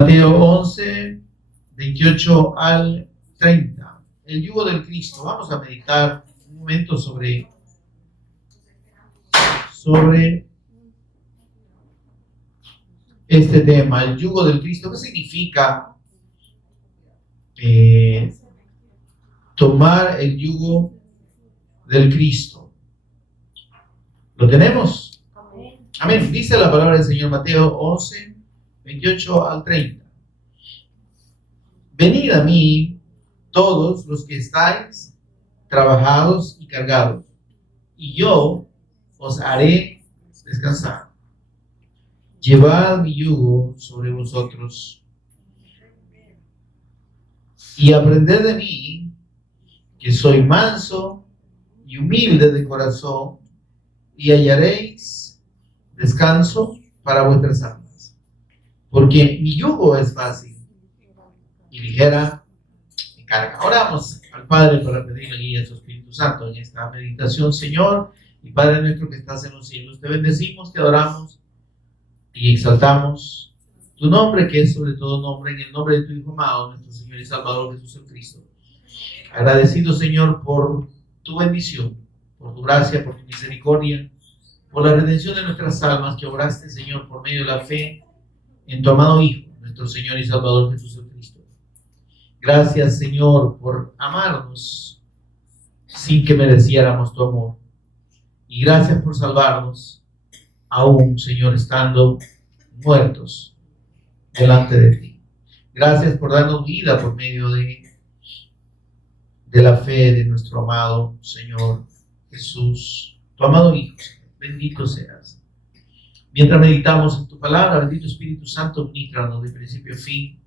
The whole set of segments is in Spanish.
Mateo 11, 28 al 30. El yugo del Cristo. Vamos a meditar un momento sobre este tema, el yugo del Cristo. ¿Qué significa tomar el yugo del Cristo? ¿Lo tenemos? Amén. Dice la palabra del Señor, Mateo 11, 28 al 30. Venid a mí todos los que estáis trabajados y cargados, y yo os haré descansar. Llevad mi yugo sobre vosotros y aprended de mí, que soy manso y humilde de corazón, y hallaréis descanso para vuestras almas. Porque mi yugo es fácil y ligera mi carga. Oramos al Padre para pedirle guía a su Espíritu Santo en esta meditación. Señor y Padre nuestro que estás en los cielos, te bendecimos, te adoramos y exaltamos tu nombre, que es sobre todo nombre, en el nombre de tu Hijo amado, nuestro Señor y Salvador Jesús el Cristo. Agradecido, Señor, por tu bendición, por tu gracia, por tu misericordia, por la redención de nuestras almas que obraste, Señor, por medio de la fe en tu amado Hijo, nuestro Señor y Salvador Jesús el Cristo. Gracias, Señor, por amarnos sin que mereciéramos tu amor. Y gracias por salvarnos, aún, Señor, estando muertos delante de ti. Gracias por darnos vida por medio de la fe de nuestro amado Señor Jesús, tu amado Hijo. Bendito seas. Mientras meditamos en tu palabra, bendito Espíritu Santo, ministranos de principio a fin.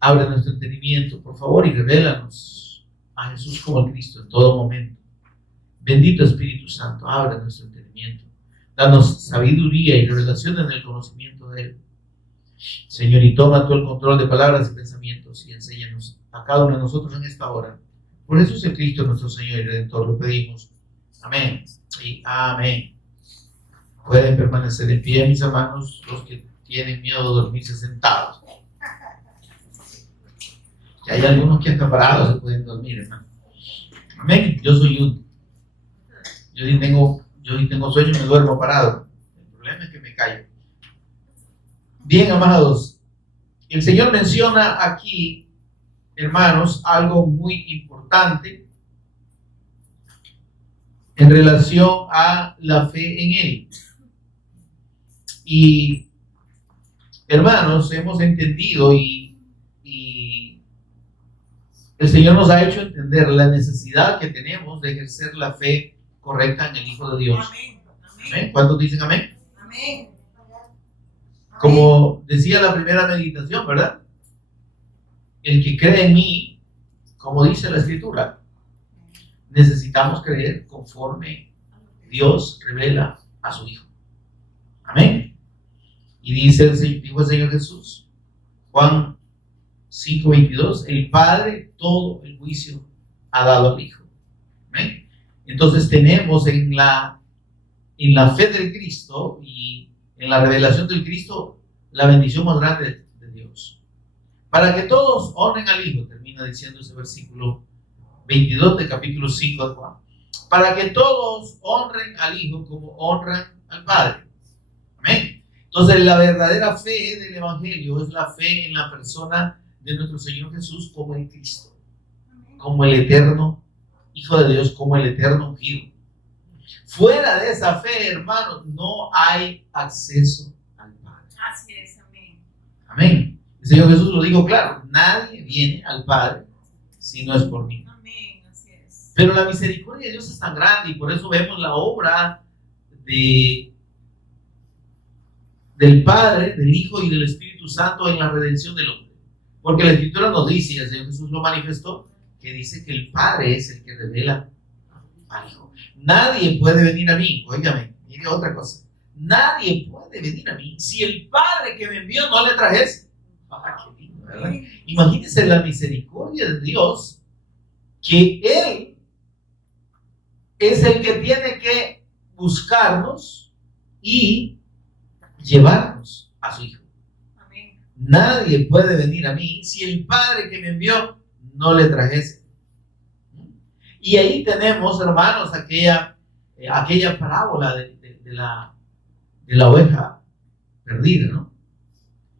Abre nuestro entendimiento, por favor, y revélanos a Jesús como el Cristo en todo momento. Bendito Espíritu Santo, abre nuestro entendimiento. Danos sabiduría y revelación en el conocimiento de Él. Señor, y toma tú el control de palabras y pensamientos y enséñanos a cada uno de nosotros en esta hora. Por Jesús el Cristo, nuestro Señor y Redentor, lo pedimos. Amén y amén. Pueden permanecer en pie, mis hermanos, los que tienen miedo de dormirse sentados. Que hay algunos que están parados se pueden dormir, hermano. Amén. Yo soy uno. Yo sí tengo sueño y me duermo parado. El problema es que me callo. Bien, amados, el Señor menciona aquí, hermanos, algo muy importante en relación a la fe en Él. Y, hermanos, hemos entendido y el Señor nos ha hecho entender la necesidad que tenemos de ejercer la fe correcta en el Hijo de Dios. Amén. ¿Amén? ¿Cuántos dicen amén? Amén. Como decía la primera meditación, ¿verdad? El que cree en mí, como dice la Escritura, necesitamos creer conforme Dios revela a su Hijo. Amén. Y dijo el Señor Jesús, Juan 5:22, el Padre todo el juicio ha dado al Hijo. Amén. Entonces tenemos en la fe del Cristo y en la revelación del Cristo la bendición más grande de Dios. Para que todos honren al Hijo, termina diciendo ese versículo 22 del capítulo 5 de Juan. Para que todos honren al Hijo como honran al Padre. Amén. Entonces la verdadera fe del Evangelio es la fe en la persona de nuestro Señor Jesús como el Cristo, como el eterno Hijo de Dios, como el eterno ungido. Fuera de esa fe, hermanos, no hay acceso al Padre. Así es, amén. Amén. El Señor Jesús lo dijo claro, nadie viene al Padre si no es por mí. Amén, así es. Pero la misericordia de Dios es tan grande y por eso vemos la obra del Padre, del Hijo y del Espíritu Santo en la redención del hombre. Porque la Escritura nos dice, y el Señor Jesús lo manifestó, que dice que el Padre es el que revela al Hijo. Nadie puede venir a mí, óigame, mire otra cosa. Nadie puede venir a mí si el Padre que me envió no le trajese. Ah, qué lindo, ¿verdad? Imagínense la misericordia de Dios, que Él es el que tiene que buscarnos y llevarnos a su Hijo. Amén. nadie puede venir a mí si el Padre que me envió no le trajese. Y ahí tenemos, hermanos, aquella parábola de la oveja perdida, ¿no?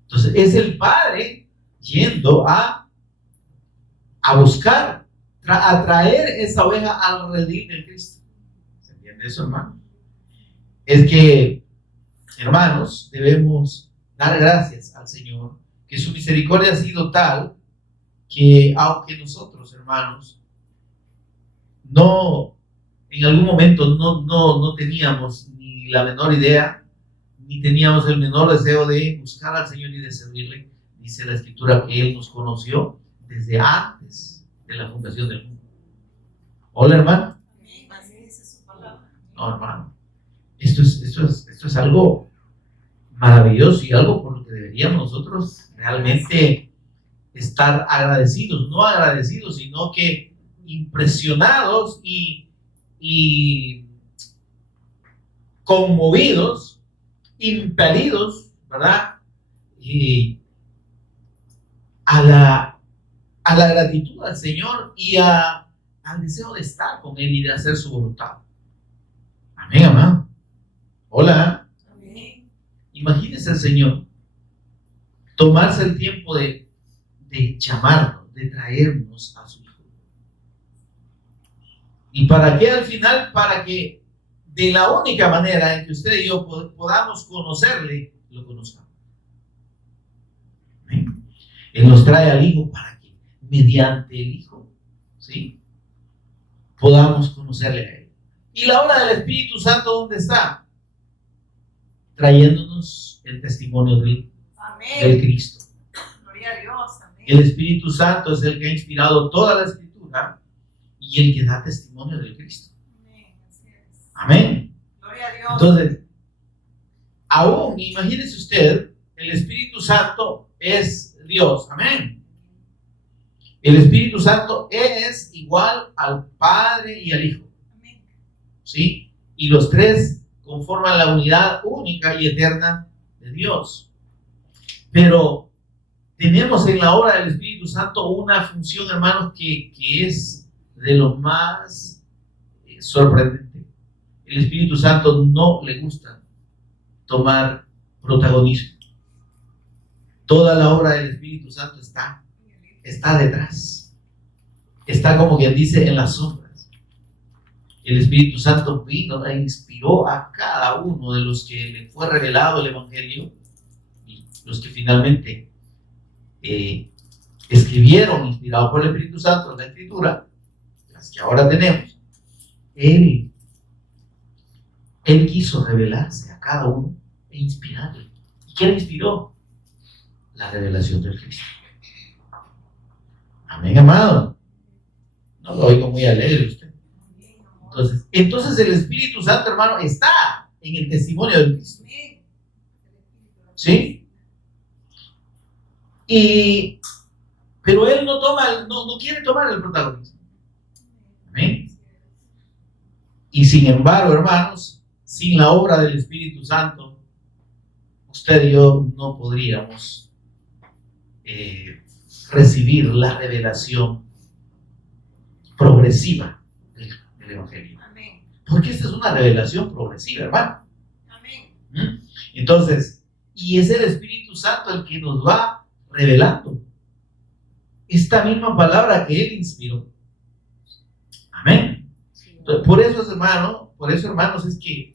Entonces, es el Padre yendo a buscar, a traer esa oveja al redil de Cristo. ¿Se entiende eso, hermano? Es que, hermanos, debemos dar gracias al Señor, que su misericordia ha sido tal que aunque nosotros, hermanos, no, en algún momento no teníamos ni la menor idea, ni teníamos el menor deseo de buscar al Señor y de servirle, dice la Escritura que Él nos conoció desde antes de la fundación del mundo. Hola, hermano. Así dice su palabra. No, hermano. Esto es algo maravilloso y algo por lo que deberíamos nosotros realmente estar agradecidos, no agradecidos, sino que impresionados y conmovidos, impelidos, ¿verdad? Y a la gratitud al Señor y al deseo de estar con Él y de hacer su voluntad. Amén, amado. Hola. Amén. Imagínese el Señor tomarse el tiempo de llamarnos, de traernos a su Hijo. ¿Y para qué al final? Para que de la única manera en que usted y yo podamos conocerle, lo conozcamos. ¿Amén? Él nos trae al Hijo para que mediante el Hijo, ¿sí?, podamos conocerle a Él. ¿Y la obra del Espíritu Santo dónde está? Trayéndonos el testimonio del Cristo. Gloria a Dios. Amén. El Espíritu Santo es el que ha inspirado toda la Escritura y el que da testimonio del Cristo. Amén. Así es. Amén. Gloria a Dios. Entonces, aún, imagínese usted, el Espíritu Santo es Dios. Amén. El Espíritu Santo es igual al Padre y al Hijo. Amén. ¿Sí? Y los tres conforman la unidad única y eterna de Dios. Pero tenemos en la obra del Espíritu Santo una función, hermanos, que es de lo más sorprendente. El Espíritu Santo no le gusta tomar protagonismo. Toda la obra del Espíritu Santo está detrás. Está, como quien dice, en las sombras. El Espíritu Santo vino e inspiró a cada uno de los que le fue revelado el Evangelio y los que finalmente escribieron, inspirados por el Espíritu Santo, la Escritura, las que ahora tenemos. Él quiso revelarse a cada uno e inspirarle. ¿Y qué le inspiró? La revelación del Cristo. Amén, amado. No lo oigo muy alegre usted. Entonces el Espíritu Santo, hermano, está en el testimonio del Cristo. ¿Sí? Pero él no quiere tomar el protagonismo. Amén. Y sin embargo, hermanos, sin la obra del Espíritu Santo, usted y yo no podríamos recibir la revelación progresiva del Evangelio. Amén. Porque esta es una revelación progresiva, hermano. Amén. Entonces, y es el Espíritu Santo el que nos va revelando esta misma palabra que Él inspiró. Amén. Entonces, por eso, hermanos, es que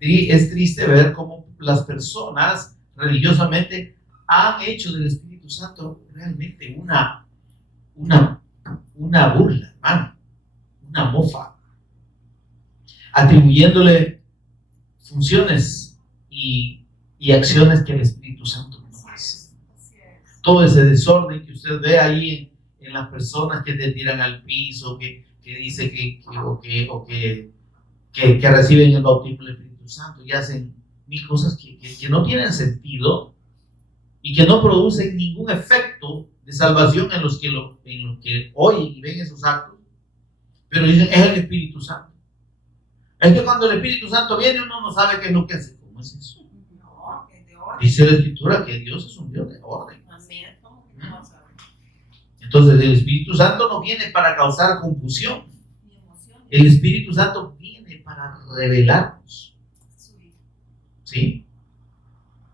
es triste ver cómo las personas religiosamente han hecho del Espíritu Santo realmente una burla, hermano, una mofa, atribuyéndole funciones y acciones que el Espíritu Santo no hace. Todo ese desorden que usted ve ahí en las personas que te tiran al piso, que dice que reciben el bautismo del Espíritu Santo y hacen mil cosas que no tienen sentido y que no producen ningún efecto de salvación en los que oyen y ven esos actos, pero dicen, es el Espíritu Santo. Es que cuando el Espíritu Santo viene, uno no sabe qué es lo que hace. ¿Cómo es eso? No, es de orden. Dice la Escritura que Dios es un Dios de orden. ¿Cómo que no vas a ver? Entonces el Espíritu Santo no viene para causar confusión. Ni emociones. El Espíritu Santo viene para revelarnos, Su hijo. ¿sí?,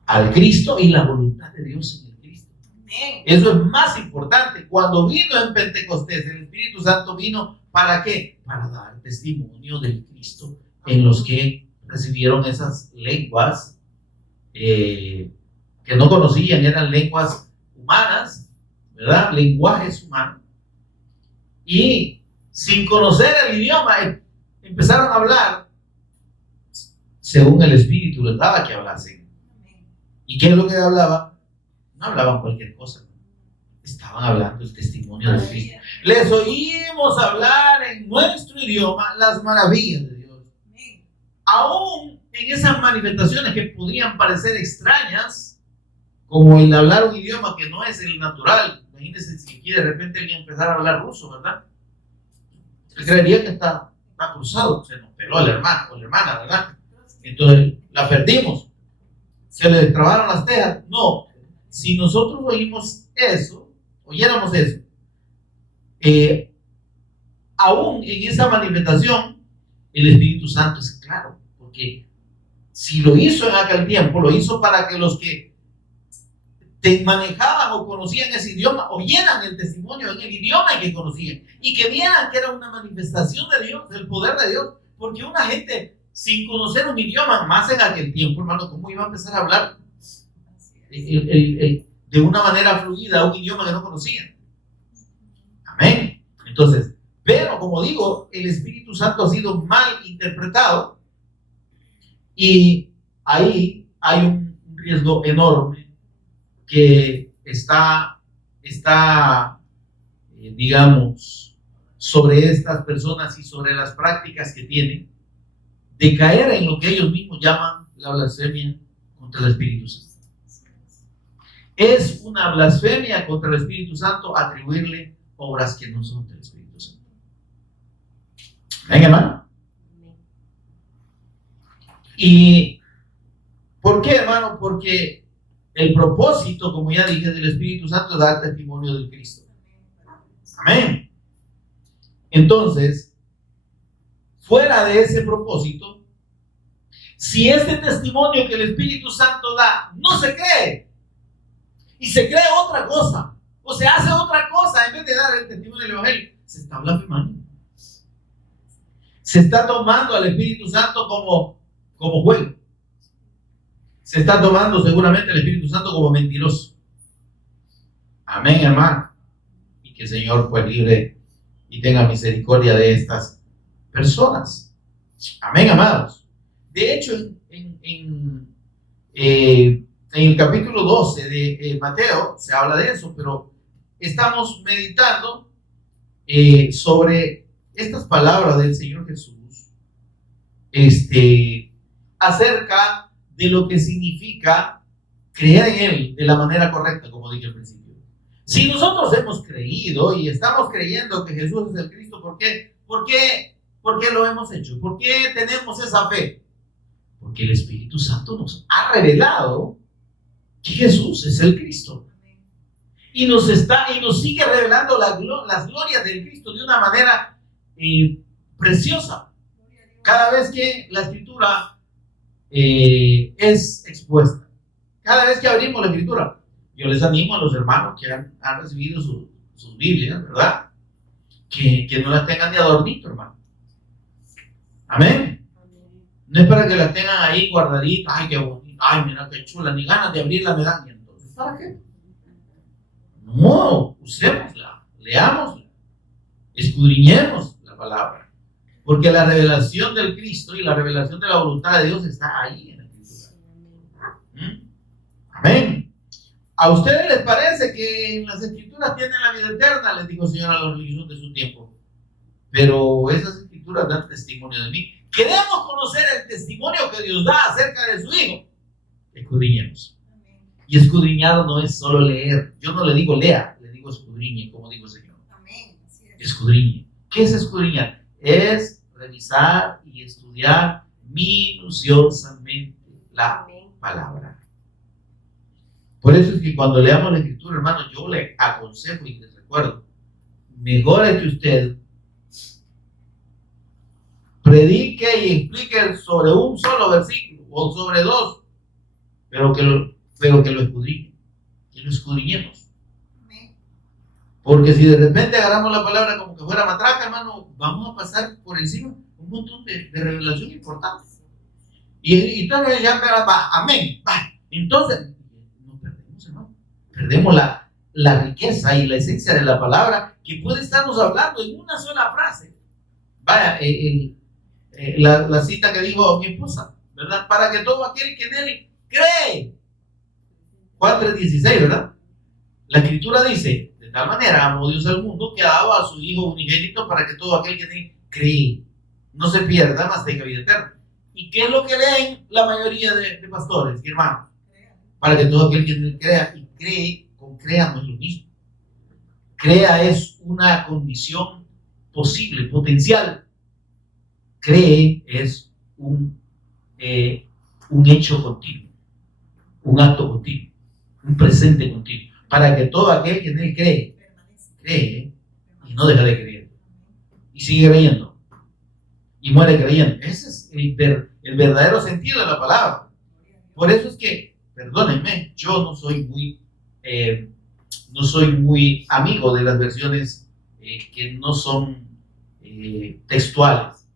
al Cristo y la voluntad de Dios en el Cristo. Amén. Eso es más importante. Cuando vino en Pentecostés, el Espíritu Santo vino ¿para qué? Para dar testimonio del Cristo en los que recibieron esas lenguas que no conocían, eran lenguas humanas, ¿verdad? Lenguajes humanos. Y sin conocer el idioma, empezaron a hablar según el Espíritu les daba que hablasen. Amén. ¿Y qué es lo que hablaba? No hablaban cualquier cosa. Estaban hablando el testimonio de Cristo. Les oímos hablar en nuestro idioma las maravillas de Dios. Amén. Aún en esas manifestaciones que podrían parecer extrañas, como el hablar un idioma que no es el natural. Imagínense si aquí de repente alguien empezara a hablar ruso, ¿verdad? Se creería que está cruzado, se nos peló el hermano o la hermana, ¿verdad? Entonces la perdimos. Se le trabaron las tejas. No, si nosotros oyéramos eso, aún en esa manifestación, el Espíritu Santo es claro, porque si lo hizo en aquel tiempo, lo hizo para que los que manejaban o conocían ese idioma oyeran el testimonio en el idioma que conocían y que vieran que era una manifestación de Dios, del poder de Dios, porque una gente sin conocer un idioma, más en aquel tiempo, hermano, ¿cómo iba a empezar a hablar de una manera fluida un idioma que no conocían? Amén. Entonces, pero como digo, el Espíritu Santo ha sido mal interpretado y ahí hay un riesgo enorme que está digamos, sobre estas personas y sobre las prácticas que tienen, de caer en lo que ellos mismos llaman la blasfemia contra el Espíritu Santo. Es una blasfemia contra el Espíritu Santo atribuirle obras que no son del Espíritu Santo. ¿Ven, hermano? ¿Y por qué, hermano? Porque el propósito, como ya dije, del Espíritu Santo es dar testimonio del Cristo. Amén. Entonces, fuera de ese propósito, si este testimonio que el Espíritu Santo da no se cree y se cree otra cosa o se hace otra cosa en vez de dar el testimonio del Evangelio, se está blasfemando. Se está tomando al Espíritu Santo como juego. Se está tomando seguramente el Espíritu Santo como mentiroso. Amén, hermano. Y que el Señor pues libre y tenga misericordia de estas personas. Amén, amados. De hecho, en el capítulo 12 de Mateo se habla de eso, pero estamos meditando sobre estas palabras del Señor Jesús acerca de lo que significa creer en Él de la manera correcta, como dije al principio. Si nosotros hemos creído y estamos creyendo que Jesús es el Cristo, ¿por qué lo hemos hecho? ¿Por qué tenemos esa fe? Porque el Espíritu Santo nos ha revelado que Jesús es el Cristo. Y nos sigue revelando las glorias del Cristo de una manera preciosa. Cada vez que la Escritura es expuesta, cada vez que abrimos la Escritura, yo les animo a los hermanos que han recibido sus Biblias, ¿verdad? Que no las tengan de adornito, hermano. Amén. No es para que las tengan ahí guardaditas. Ay, qué bonita. Ay, mira qué chula. Ni ganas de abrirla me dan. ¿Y entonces para qué? No, usémosla, leámosla, escudriñemos la palabra. Porque la revelación del Cristo y la revelación de la voluntad de Dios está ahí en la Escritura. Amén. ¿A ustedes les parece que en las Escrituras tienen la vida eterna? Les dijo el Señor a los religiosos de su tiempo. Pero esas Escrituras dan testimonio de mí. Queremos conocer el testimonio que Dios da acerca de su Hijo. Escudriñemos. Y escudriñado no es solo leer. Yo no le digo lea, le digo escudriñe, como dijo el Señor. Amén. Escudriñe. ¿Qué es escudriñar? Es revisar y estudiar minuciosamente la palabra. Por eso es que cuando leamos la Escritura, hermano, yo le aconsejo y les recuerdo, mejor es que usted predique y explique sobre un solo versículo o sobre dos, pero que lo escudriñe, que lo escudriñemos. Porque si de repente agarramos la palabra como que fuera matraca, hermano, vamos a pasar por encima un montón de revelación importante. Y entonces ya va, amén. Va. Entonces, nos perdemos, hermano. Perdemos la riqueza y la esencia de la palabra que puede estarnos hablando en una sola frase. Vaya, la cita que dijo mi esposa, ¿verdad? Para que todo aquel que en él cree. Juan 3:16, ¿verdad? La Escritura dice, de tal manera amó Dios al mundo que ha dado a su Hijo unigénito para que todo aquel que en él cree no se pierda, mas tenga vida eterna. ¿Y qué es lo que leen la mayoría de pastores y hermanos? Para que todo aquel que en él crea, y cree, con crea no es lo mismo. Crea es una condición posible, potencial. Cree es un hecho continuo, un acto continuo, un presente continuo. Para que todo aquel que en él cree y no deja de creer. Y sigue creyendo. Y muere creyendo. Ese es el verdadero sentido de la palabra. Por eso es que, perdónenme, yo no soy muy amigo de las versiones que no son textuales,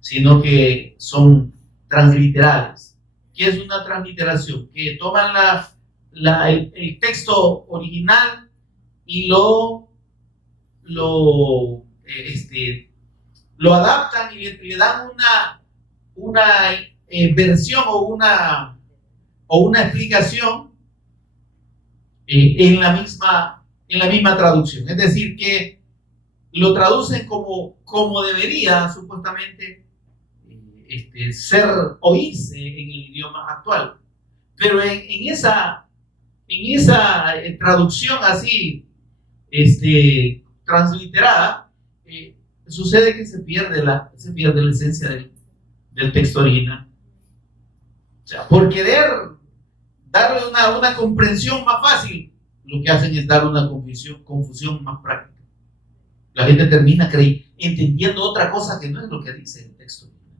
sino que son transliterales. ¿Qué es una transliteración? Que toman el texto original y lo adaptan y le dan una versión o una explicación en la misma traducción. Es decir, que lo traducen como debería supuestamente oírse en el idioma actual. Pero en esa traducción así transliterada, sucede que se pierde la esencia del texto original. O sea, por querer darle una comprensión más fácil, lo que hacen es dar una confusión más práctica. La gente termina entendiendo otra cosa que no es lo que dice el texto original.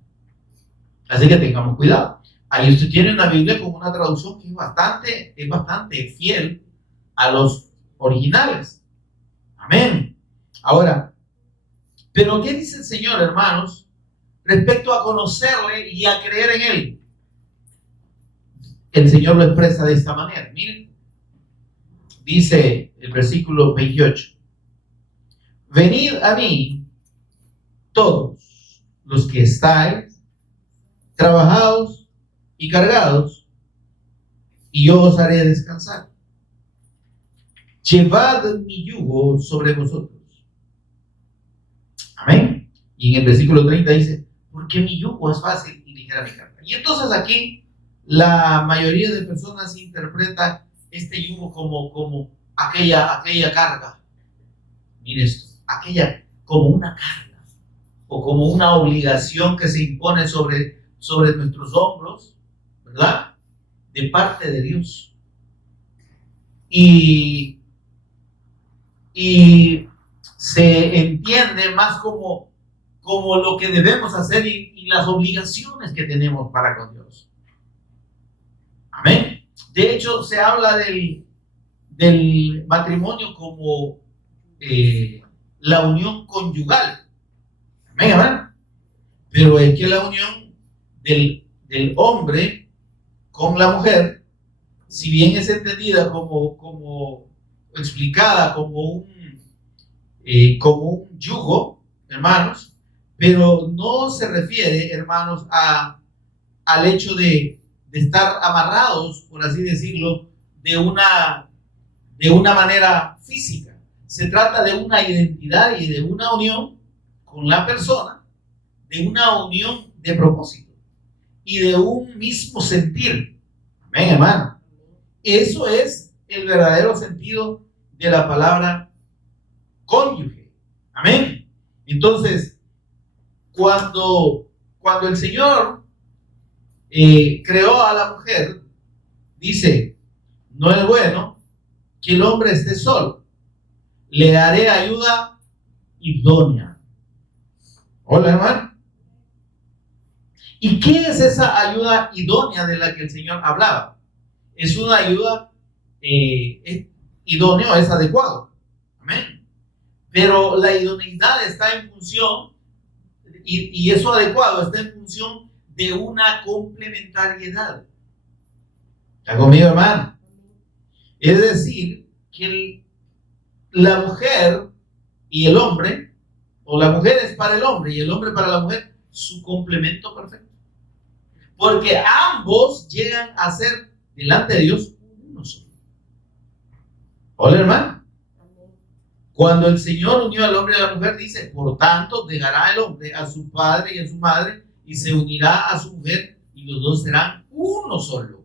Así que tengamos cuidado. Ahí usted tiene una Biblia con una traducción que es bastante fiel a los originales. Amén. Ahora, pero ¿qué dice el Señor, hermanos, respecto a conocerle y a creer en Él? El Señor lo expresa de esta manera. Miren, dice el versículo 28. Venid a mí todos los que estáis trabajados y cargados, y yo os haré descansar. Llevad mi yugo sobre vosotros. Amén. Y en el versículo 30 dice, porque mi yugo es fácil y ligera mi carga. Y entonces aquí la mayoría de personas interpreta este yugo como aquella carga. Mire esto, como una carga o como una obligación que se impone sobre nuestros hombros, ¿verdad? De parte de Dios. Y se entiende más como lo que debemos hacer y las obligaciones que tenemos para con Dios. Amén. De hecho, se habla del matrimonio como la unión conyugal. Amén, amén. Pero es que la unión del hombre con la mujer, si bien es entendida como explicada como un yugo, hermanos, pero no se refiere, hermanos, al hecho de estar amarrados, por así decirlo, de una manera física. Se trata de una identidad y de una unión con la persona, de una unión de propósito y de un mismo sentir. Amén, hermano. Eso es el verdadero sentido de la palabra cónyuge. Amén. Entonces, cuando el Señor creó a la mujer, dice, no es bueno que el hombre esté solo. Le daré ayuda idónea. Hola, hermano. ¿Y qué es esa ayuda idónea de la que el Señor hablaba? Es una ayuda idóneo, es adecuado. Amén. Pero la idoneidad está en función, y eso adecuado está en función de una complementariedad. ¿Está conmigo, hermano? Es decir, que la mujer y el hombre, o la mujer es para el hombre y el hombre para la mujer, su complemento perfecto. Porque ambos llegan a ser delante de Dios uno solo. Hola, hermano. Cuando el Señor unió al hombre y a la mujer, dice: por tanto, dejará el hombre a su padre y a su madre y se unirá a su mujer y los dos serán uno solo.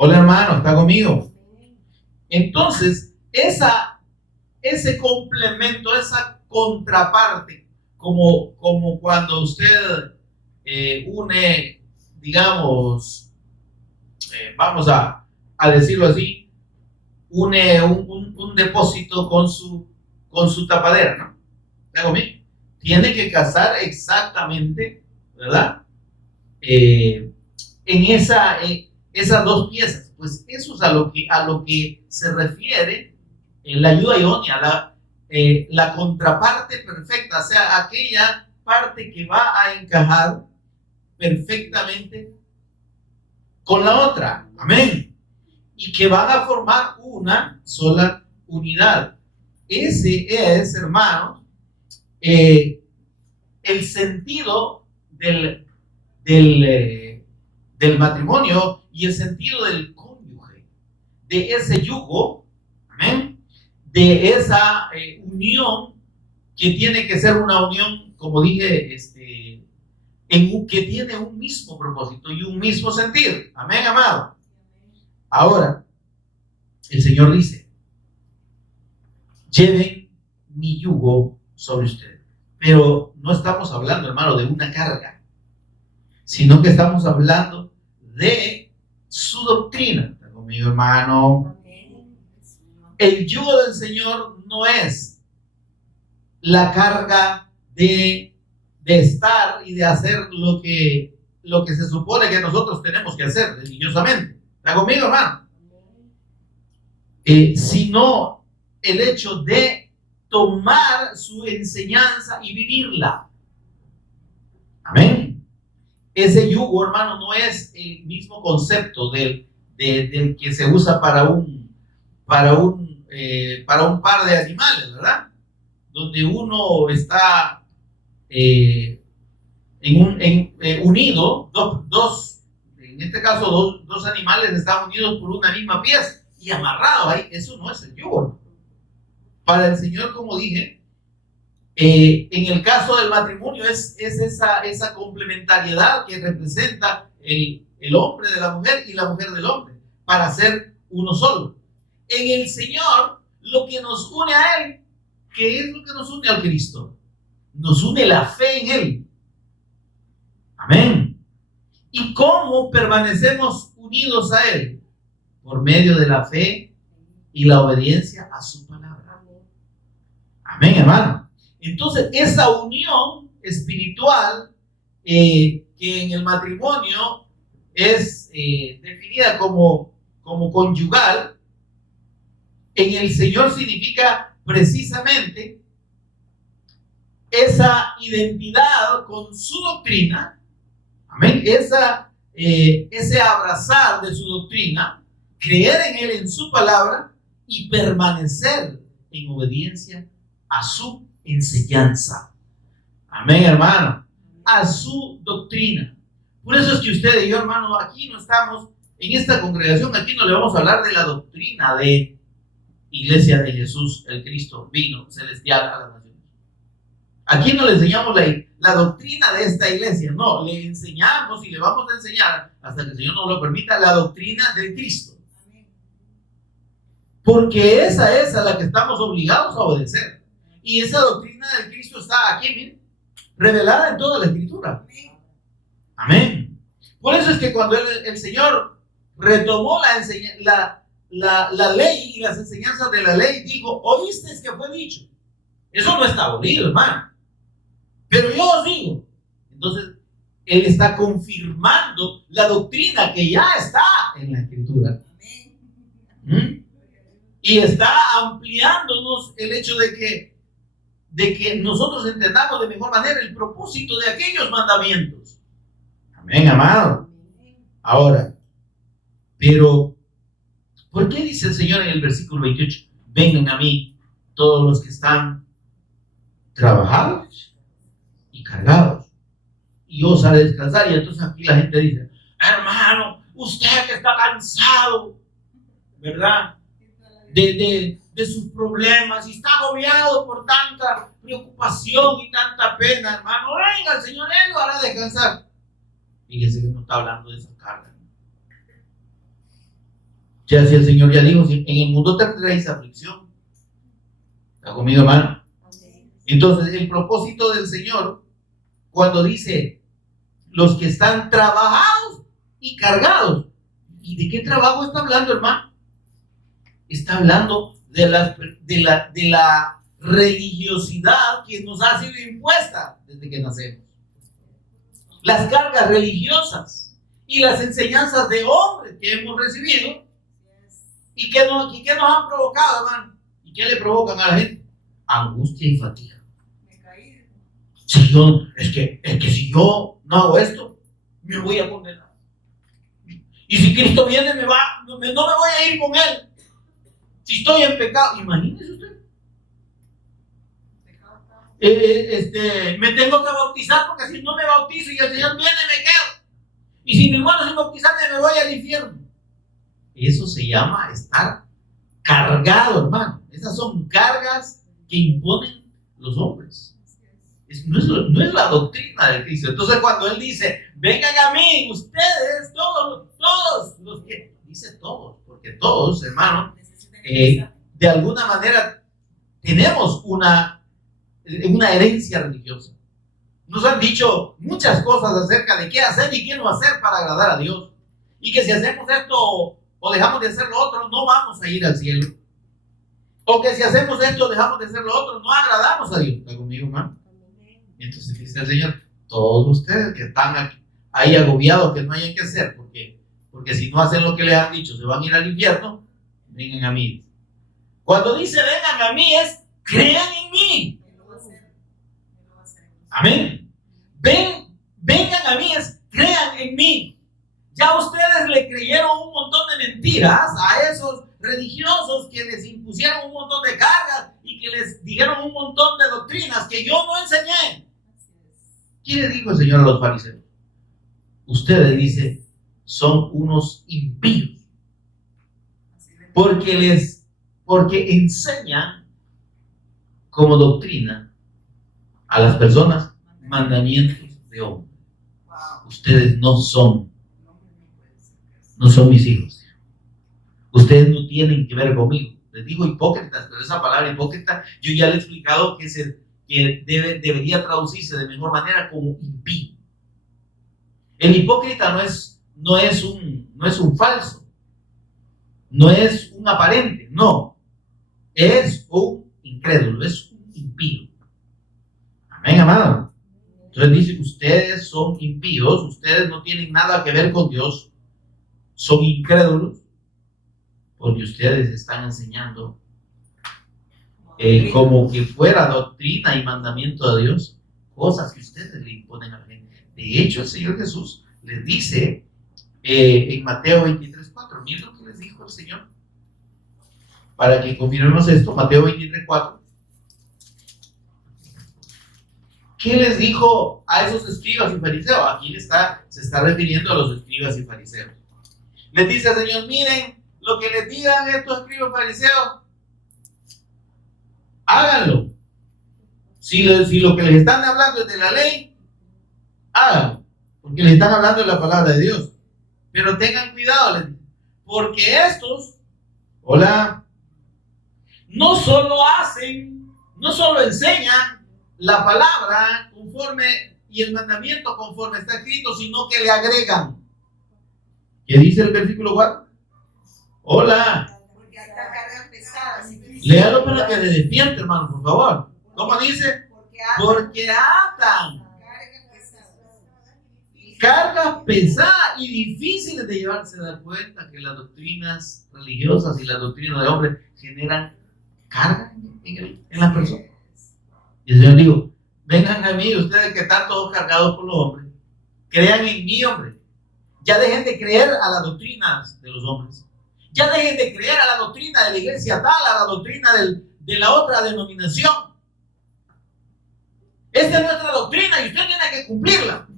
Hola, hermano, ¿está conmigo? Entonces, ese complemento, esa contraparte, como cuando usted une, digamos, vamos a decirlo así, une un depósito con su tapadera, ¿no? ¿Está conmigo? Tiene que casar exactamente, ¿verdad? En esas dos piezas. Pues eso es a lo que se refiere en la ayuda idónea, la contraparte perfecta, o sea, aquella parte que va a encajar perfectamente con la otra. Amén. Y que van a formar una sola unidad. Ese es, hermanos, el sentido del matrimonio y el sentido del cónyuge, de ese yugo, amén, de esa unión que tiene que ser una unión, como dije, que tiene un mismo propósito y un mismo sentir. Amén, amado. Ahora, el Señor dice: lleven mi yugo sobre ustedes. Pero no estamos hablando, hermano, de una carga, sino que estamos hablando de su doctrina. ¿Está conmigo, hermano? El yugo del Señor no es la carga de estar y de hacer lo que se supone que nosotros tenemos que hacer religiosamente. ¿Está conmigo, hermano? Sino el hecho de tomar su enseñanza y vivirla. Amén. Ese yugo, hermano, no es el mismo concepto del que se usa para un par de animales, ¿verdad? Donde uno está unido, en este caso dos animales están unidos por una misma pieza y amarrados ahí. Eso no es el yugo. Para el Señor, como dije, en el caso del matrimonio es esa complementariedad que representa el hombre de la mujer y la mujer del hombre para ser uno solo. En el Señor, lo que nos une a Él, ¿qué es lo que nos une al Cristo? Nos une la fe en Él. Amén. ¿Y cómo permanecemos unidos a Él? Por medio de la fe y la obediencia a su palabra. Amén, hermano. Entonces, esa unión espiritual que en el matrimonio es definida como conyugal, en el Señor significa precisamente esa identidad con su doctrina. Amén. Ese abrazar de su doctrina, creer en Él, en su palabra y permanecer en obediencia a su enseñanza. Amén, hermano. A su doctrina. Por eso es que usted y yo, hermano, aquí no estamos, en esta congregación, aquí no le vamos a hablar de la doctrina de Iglesia de Jesús, el Cristo vino celestial a las naciones. Aquí no le enseñamos la doctrina de esta iglesia, no, le enseñamos y le vamos a enseñar, hasta que el Señor nos lo permita, la doctrina del Cristo. Porque esa es a la que estamos obligados a obedecer. Y esa doctrina del Cristo está aquí, miren, revelada en toda la Escritura. Amén. Por eso es que cuando el Señor retomó la ley y las enseñanzas de la ley. Dijo, oíste que fue dicho. Eso no está abolido, hermano. Pero yo os digo. Entonces, él está confirmando la doctrina que ya está en la Escritura. ¿Mm? Y está ampliándonos el hecho de que nosotros entendamos de mejor manera el propósito de aquellos mandamientos. Amén, amado. Ahora, pero, ¿por qué dice el Señor en el versículo 28? Vengan a mí todos los que están trabajados y cargados, y os haré descansar. Y entonces aquí la gente dice, hermano, usted que está cansado, ¿verdad? De sus problemas y está agobiado por tanta preocupación y tanta pena, hermano, venga, el Señor, Él lo hará descansar. Fíjese que no está hablando de esa carga. Ya si el Señor ya dijo, en el mundo tendréis aflicción. ¿Está conmigo, hermano? Entonces, el propósito del Señor, cuando dice los que están trabajados y cargados, ¿y de qué trabajo está hablando, hermano? Está hablando de la religiosidad que nos ha sido impuesta desde que nacemos. Las cargas religiosas y las enseñanzas de hombres que hemos recibido y que nos han provocado, hermano. ¿Y qué le provocan a la gente? Angustia y fatiga. Es que si yo no hago esto, me voy a condenar. Y si Cristo viene, no me voy a ir con Él. Si estoy en pecado, imagínese usted. Me tengo que bautizar porque si no me bautizo y el Señor viene, me quedo. Y si me muero sin bautizarme, me voy al infierno. Eso se llama estar cargado, hermano. Esas son cargas que imponen los hombres. No es la doctrina de Cristo. Entonces, cuando Él dice, vengan a mí, ustedes, todos los que, dice todos, porque todos, hermano, de alguna manera tenemos una herencia religiosa. Nos han dicho muchas cosas acerca de qué hacer y qué no hacer para agradar a Dios. Y que si hacemos esto o dejamos de hacer lo otro, no vamos a ir al cielo. O que si hacemos esto o dejamos de hacer lo otro, no agradamos a Dios. ¿Está conmigo, hermano? Y entonces dice el Señor, todos ustedes que están ahí agobiados, que no hayan que hacer, porque si no hacen lo que les han dicho, se van a ir al infierno, vengan a mí. Cuando dice vengan a mí es, crean en mí. Amén. Vengan a mí es, crean en mí. Ya ustedes le creyeron un montón de mentiras a esos religiosos que les impusieron un montón de cargas y que les dijeron un montón de doctrinas que yo no enseñé. ¿Qué le dijo el Señor a los fariseos? Ustedes, dice, son unos impíos porque enseñan como doctrina a las personas mandamientos de hombre. Ustedes no son mis hijos. Ustedes no tienen que ver conmigo. Les digo hipócritas, pero esa palabra hipócrita yo ya le he explicado que debería traducirse de mejor manera como impío. El hipócrita no es un falso, no es un aparente, no, es un incrédulo, es un impío. Amén, amado. Entonces dice, ustedes son impíos, ustedes no tienen nada que ver con Dios, son incrédulos, porque ustedes están enseñando como que fuera doctrina y mandamiento de Dios, cosas que ustedes le imponen a la gente. De hecho, el Señor Jesús les dice en Mateo 23:4, miren lo que les dijo el Señor, para que confirmemos esto, Mateo 23:4. ¿Qué les dijo a esos escribas y fariseos? Aquí se está refiriendo a los escribas y fariseos. Les dice el Señor, miren, lo que les digan estos escribas y fariseos, háganlo. Si lo que les están hablando es de la ley, háganlo, porque les están hablando de la palabra de Dios. Pero tengan cuidado, porque estos, no solo enseñan la palabra conforme y el mandamiento conforme está escrito, sino que le agregan. ¿Qué dice el versículo 4? Hola. Porque hasta cargas pesadas. Léalo para que le despierte, hermano, por favor. ¿Cómo dice? Porque atan cargas pesadas y difíciles de llevar. Se da cuenta que las doctrinas religiosas y las doctrinas de hombres generan carga en las personas. Y el Señor dijo: vengan a mí, ustedes que están todos cargados por los hombres, crean en mí, hombre. Ya dejen de creer a las doctrinas de los hombres. Ya dejen de creer a la doctrina de la iglesia tal, a la doctrina de la otra denominación. Esta es nuestra doctrina y usted tiene que cumplirla.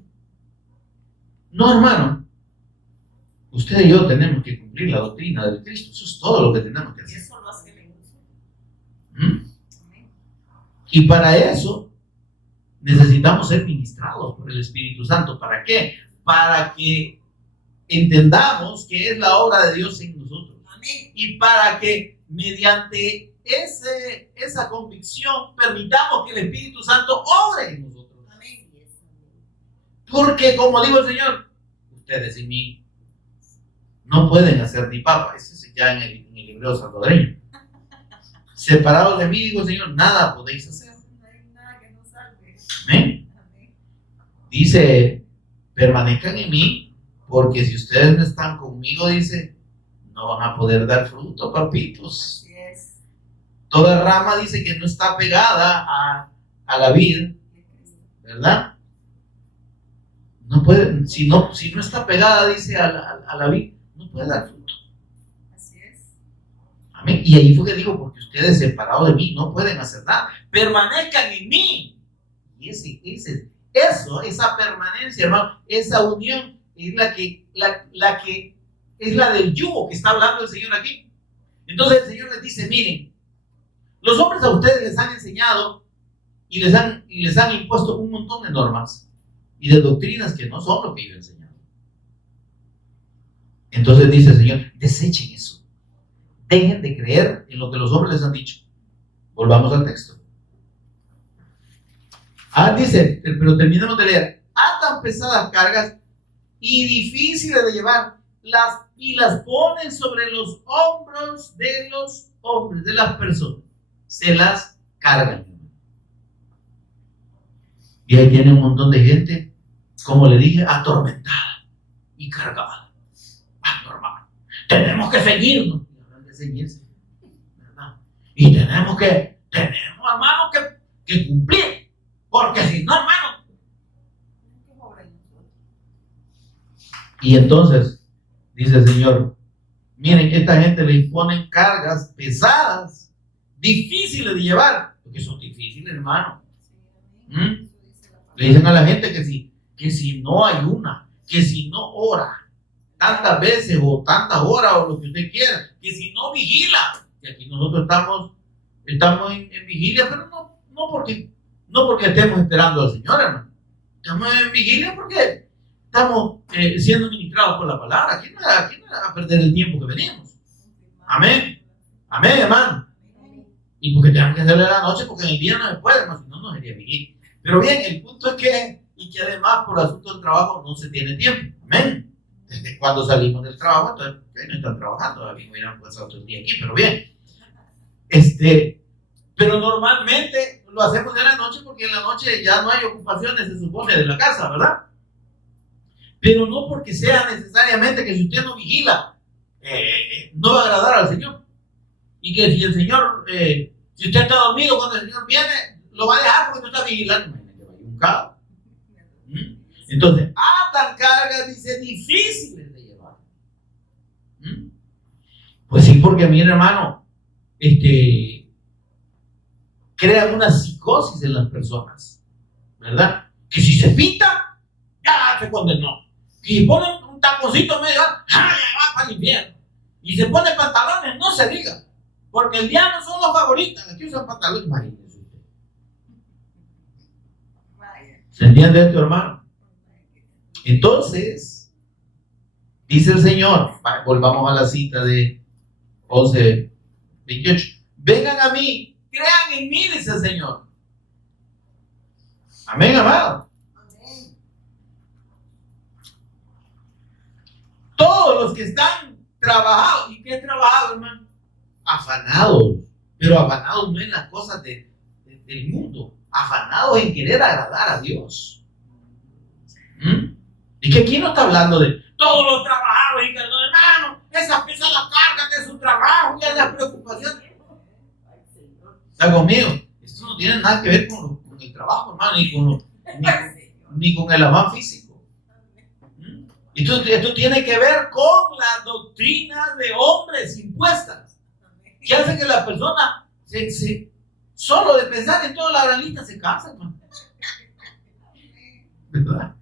No, hermano. Usted y yo tenemos que cumplir la doctrina de Cristo. Eso es todo lo que tenemos que hacer. Eso lo hace la iglesia. Y para eso necesitamos ser ministrados por el Espíritu Santo. ¿Para qué? Para que entendamos que es la obra de Dios en nosotros. Amén. Y para que mediante esa convicción permitamos que el Espíritu Santo obre en nosotros. Amén. Porque, como dijo el Señor, ustedes y mí no pueden hacer ni papa. Ese es ya en el hebreo salvadoreño. Separados de mí, digo el Señor, nada podéis hacer. No hay nada que nos salve. Amén. Amén. Dice: permanezcan en mí, porque si ustedes no están conmigo, dice, no van a poder dar fruto, papitos. Así es. Toda rama, dice, que no está pegada a la vid, ¿verdad? No puede, si no está pegada, dice, a la vid, no puede dar fruto. Así es. Amén. Y ahí fue que dijo: porque ustedes separados de mí no pueden hacer nada. Permanezcan en mí. Y esa permanencia, hermano, esa unión es la que es la del yugo que está hablando el Señor aquí. Entonces el Señor les dice: miren, los hombres a ustedes les han enseñado y les han impuesto un montón de normas y de doctrinas que no son lo que yo he enseñado. Entonces dice el Señor: desechen eso. Dejen de creer en lo que los hombres les han dicho. Volvamos al texto. Dice, pero terminemos de leer. Atan pesadas cargas y difíciles de llevar, y las ponen sobre los hombros de los hombres, de las personas. Se las cargan. Y ahí tiene un montón de gente, como le dije, atormentada y cargada. Normal. Tenemos que seguirnos. Hay que seguirse, ¿verdad? Y tenemos, hermano, que cumplir. Porque si no, hermano. Y entonces, dice el Señor: miren, esta gente le imponen cargas pesadas, difíciles de llevar. Porque son difíciles, hermano. Le dicen a la gente que si no ayuna, que si no ora tantas veces o tantas horas o lo que usted quiera, que si no vigila. Y aquí nosotros estamos en vigilia, pero no porque estemos esperando al Señor, hermano. Estamos en vigilia porque estamos siendo ministrados por la palabra. Aquí no va a perder el tiempo que venimos. Amén. Amén, hermano. Y porque tenemos que hacerle la noche, porque en el día no se puede, hermano, si no, no sería vigilia. Pero bien, el punto es que además por asunto del trabajo no se tiene tiempo. Amén. Desde cuando salimos del trabajo, entonces no están trabajando, a mí me hubieran pasado todo el día aquí, pero bien. Pero normalmente lo hacemos en la noche porque en la noche ya no hay ocupaciones, se supone, de la casa, ¿verdad? Pero no porque sea necesariamente que si usted no vigila, no va a agradar al Señor. Y que si el Señor, si usted está dormido cuando el Señor viene, lo va a dejar porque no está vigilando. Imagínate, va a ir un caos. Entonces, atan cargas, dice, difíciles de llevar. Pues sí, porque mi hermano, crean una psicosis en las personas, ¿verdad? Que si se pinta, ya se condenó. Y si ponen un taconcito medio, ya va para el infierno. Y se pone pantalones, no se diga. Porque el diablo son los favoritos. Aquí usan pantalones, imagínense usted. ¿Se entiende esto, hermano? Entonces, dice el Señor, volvamos a la cita de 11:28. Vengan a mí, crean en mí, dice el Señor. Amén, amado. Todos los que están trabajados. ¿Y qué es trabajado, hermano? Afanados. Pero afanados no en las cosas del mundo. Afanados en querer agradar a Dios. Y que aquí no está hablando de todos los trabajados y que no, hermano, esa es la carga de su trabajo y las preocupaciones. ¿Está conmigo? Esto no tiene nada que ver con el trabajo, hermano, ni con el afán físico. Esto tiene que ver con las doctrinas de hombres impuestas, que hacen que la persona solo de pensar en toda la gran lista se cansa, hermano. ¿Verdad?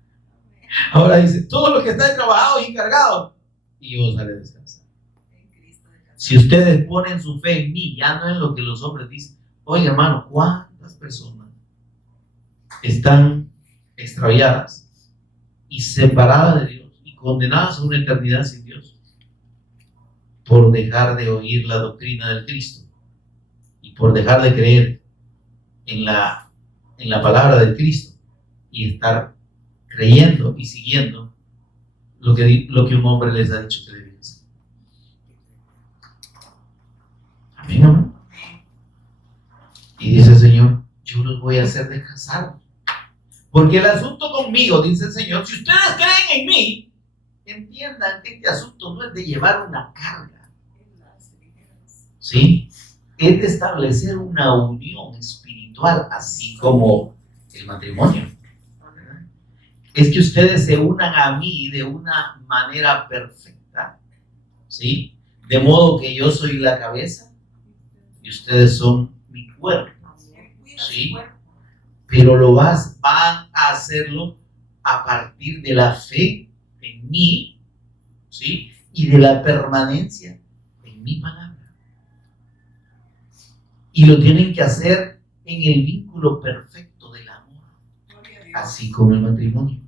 Ahora dice, todos los que están trabajados y encargados, y yo os haré descansar. Si ustedes ponen su fe en mí, ya no en lo que los hombres dicen. Oye, hermano, ¿cuántas personas están extraviadas y separadas de Dios y condenadas a una eternidad sin Dios por dejar de oír la doctrina del Cristo y por dejar de creer en la palabra del Cristo y estar creyendo y siguiendo lo que un hombre les ha dicho que deben hacer? Amén, amén. Y dice el Señor, yo los voy a hacer descansar. Porque el asunto conmigo, dice el Señor, si ustedes creen en mí, entiendan que este asunto no es de llevar una carga, ¿sí? Es de establecer una unión espiritual, así como el matrimonio. Es que ustedes se unan a mí de una manera perfecta, ¿sí? De modo que yo soy la cabeza y ustedes son mi cuerpo, ¿sí? Pero van a hacerlo a partir de la fe en mí, ¿sí? Y de la permanencia en mi palabra. Y lo tienen que hacer en el vínculo perfecto del amor, así como el matrimonio.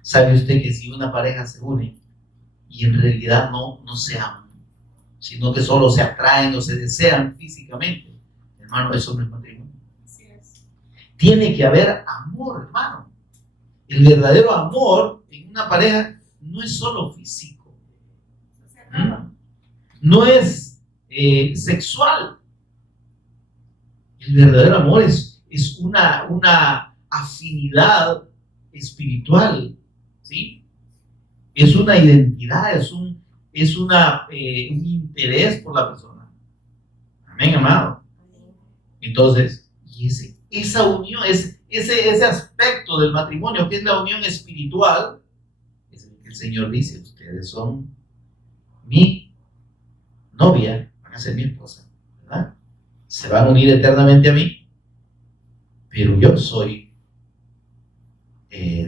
¿Sabe usted que si una pareja se une y en realidad no se aman, sino que solo se atraen o se desean físicamente, hermano, eso no es matrimonio? Tiene que haber amor, hermano. El verdadero amor en una pareja no es solo físico, no es sexual. El verdadero amor es una afinidad espiritual, ¿sí? Es una identidad, es un interés por la persona. Amén, amado. Entonces, esa unión, ese aspecto del matrimonio, que es la unión espiritual, es el que el Señor dice, ustedes son mi novia, van a ser mi esposa, ¿verdad? Se van a unir eternamente a mí, pero yo soy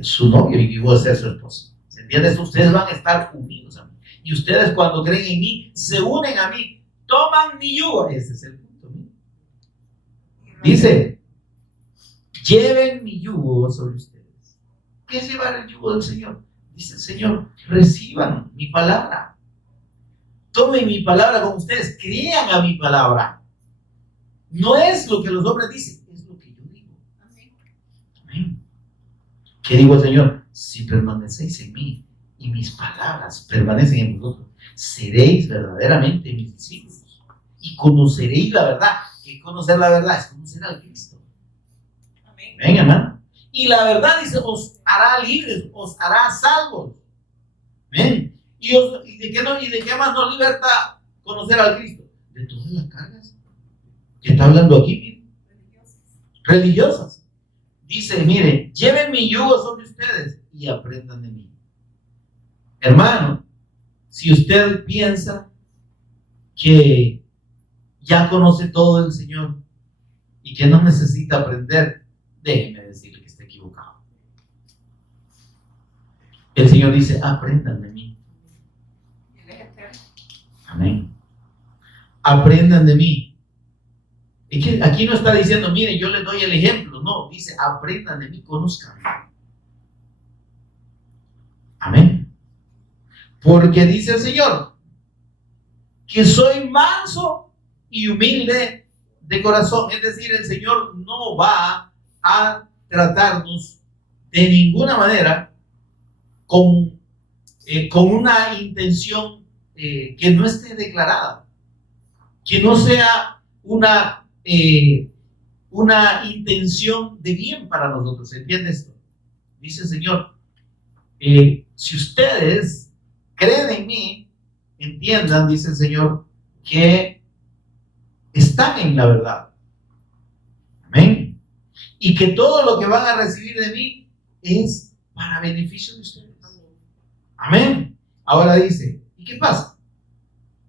su novio y voy a ser su esposa. ¿Se entiende? Ustedes van a estar unidos a mí. Y ustedes, cuando creen en mí, se unen a mí, toman mi yugo. Ese es el punto. Dice, lleven mi yugo sobre ustedes. ¿Qué es llevar el yugo del Señor? Dice el Señor, reciban mi palabra. Tomen mi palabra con ustedes, crean a mi palabra. No es lo que los hombres dicen, es lo que yo digo. Amén. ¿Qué digo el Señor? Si permanecéis en mí y mis palabras permanecen en vosotros, seréis verdaderamente mis discípulos y conoceréis la verdad. ¿Qué conocer la verdad? Es conocer al Cristo. Amén. Amén, hermano. Y la verdad, dice, os hará libres, os hará salvos. Amén. ¿Y de qué más nos liberta conocer al Cristo? De todas las cargas que está hablando aquí, religiosas. Dice, mire, lleven mi yugo sobre ustedes y aprendan de mí. Hermano, si usted piensa que ya conoce todo del Señor y que no necesita aprender, déjeme decirle que está equivocado. El Señor dice, aprendan de mí. Amén. Aprendan de mí. Es que aquí no está diciendo, mire, yo les doy el ejemplo. No, dice, aprendan de mí, conozcan. Amén. Porque dice el Señor que soy manso y humilde de corazón. Es decir, el Señor no va a tratarnos de ninguna manera con con una intención que no esté declarada, que no sea una intención de bien para nosotros. ¿Entiende esto? Dice el Señor, si ustedes creen en mí, entiendan, dice el Señor, que están en la verdad. Amén. Y que todo lo que van a recibir de mí es para beneficio de ustedes. Amén. Ahora dice, ¿y qué pasa?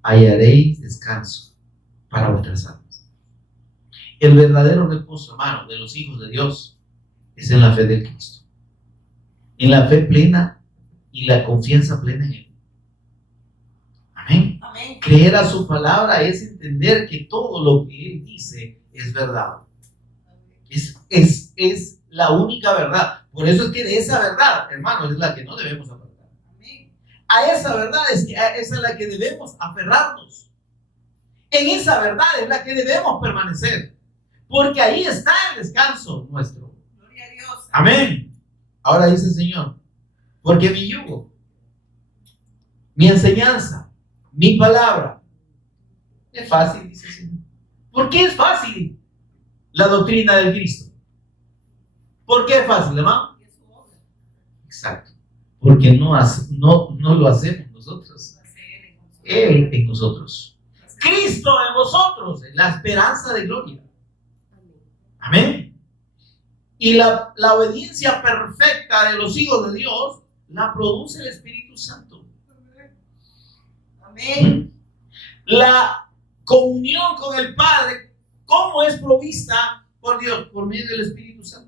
Hallaréis descanso para vuestras almas. El verdadero reposo, hermano, de los hijos de Dios es en la fe de Cristo, en la fe plena y la confianza plena en Él. Amén. Amén. Creer a su palabra es entender que todo lo que Él dice es verdad. Es la única verdad. Por eso es que de esa verdad, hermano, es la que no debemos apartar. A esa verdad esa es la que debemos aferrarnos. En esa verdad es la que debemos permanecer. Porque ahí está el descanso nuestro. Gloria a Dios. Amén. Ahora dice el Señor, porque mi yugo, mi enseñanza, mi palabra, es fácil, dice el Señor. ¿Por qué es fácil la doctrina del Cristo? ¿Por qué es fácil, hermano? Es su obra. Exacto. Porque no lo hacemos nosotros. Él en nosotros. Cristo en vosotros, la esperanza de gloria. Amén. Y la obediencia perfecta de los hijos de Dios la produce el Espíritu Santo. Amén. La comunión con el Padre, ¿cómo es provista por Dios? Por medio del Espíritu Santo.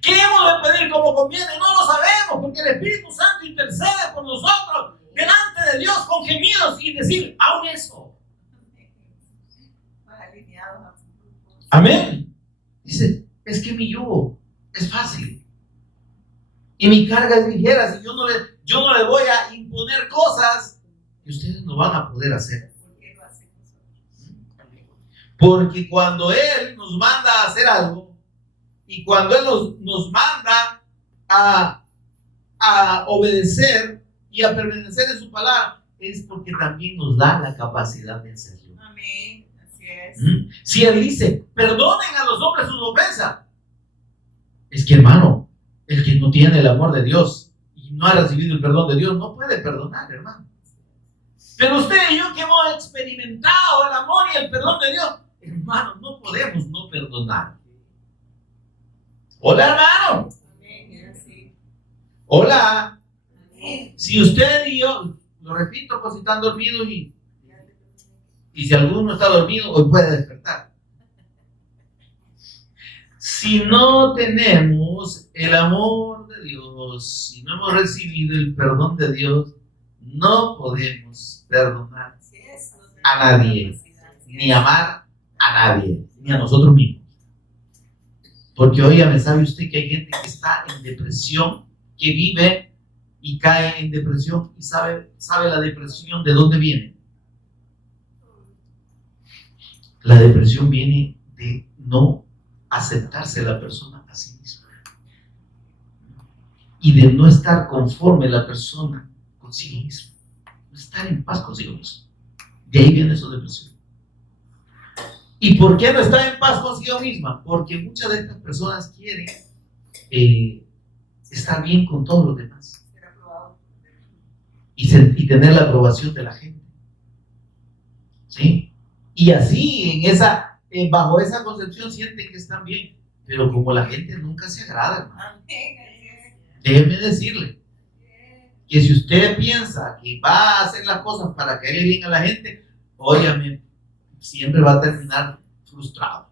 ¿Qué hemos de pedir como conviene? No lo sabemos, porque el Espíritu Santo intercede por nosotros delante de Dios con gemidos y decir, aún eso. Más alineados a su grupo. Amén. Dice, es que mi yugo es fácil y mi carga es ligera. Si yo no le voy a imponer cosas que ustedes no van a poder hacer. ¿Por qué lo hacemos nosotros? Porque cuando Él nos manda a hacer algo, y cuando Él nos manda a obedecer y a permanecer en su palabra, es porque también nos da la capacidad de hacerlo. Amén. Así es. Si Él dice, perdonen a los hombres sus ofensas, es que, hermano, el que no tiene el amor de Dios y no ha recibido el perdón de Dios, no puede perdonar, hermano. Pero usted y yo que hemos experimentado el amor y el perdón de Dios, hermano, no podemos no perdonar. Hola, hermano. Amén. Es así. Hola. Amén. Si usted y yo, lo repito, pues si están dormidos y si alguno está dormido, hoy puede despertar. Si no tenemos el amor de Dios, si no hemos recibido el perdón de Dios, no podemos perdonar Así es. a nadie, ni amar a nadie, ni a nosotros mismos. Porque óigame, ¿sabe usted que hay gente que está en depresión, que vive y cae en depresión y sabe la depresión de dónde viene? La depresión viene de no aceptarse la persona a sí misma y de no estar conforme la persona consigo misma, no estar en paz consigo misma. De ahí viene su depresión. ¿Y por qué no está en paz consigo misma? Porque muchas de estas personas quieren estar bien con todos los demás Ser aprobado. y tener la aprobación de la gente. ¿Sí? Y así, bajo esa concepción, sienten que están bien. Pero como la gente nunca se agrada, hermano, Amén. Así es. déjeme decirle que si usted piensa que va a hacer las cosas para caerle bien a la gente, óyame, siempre va a terminar frustrado.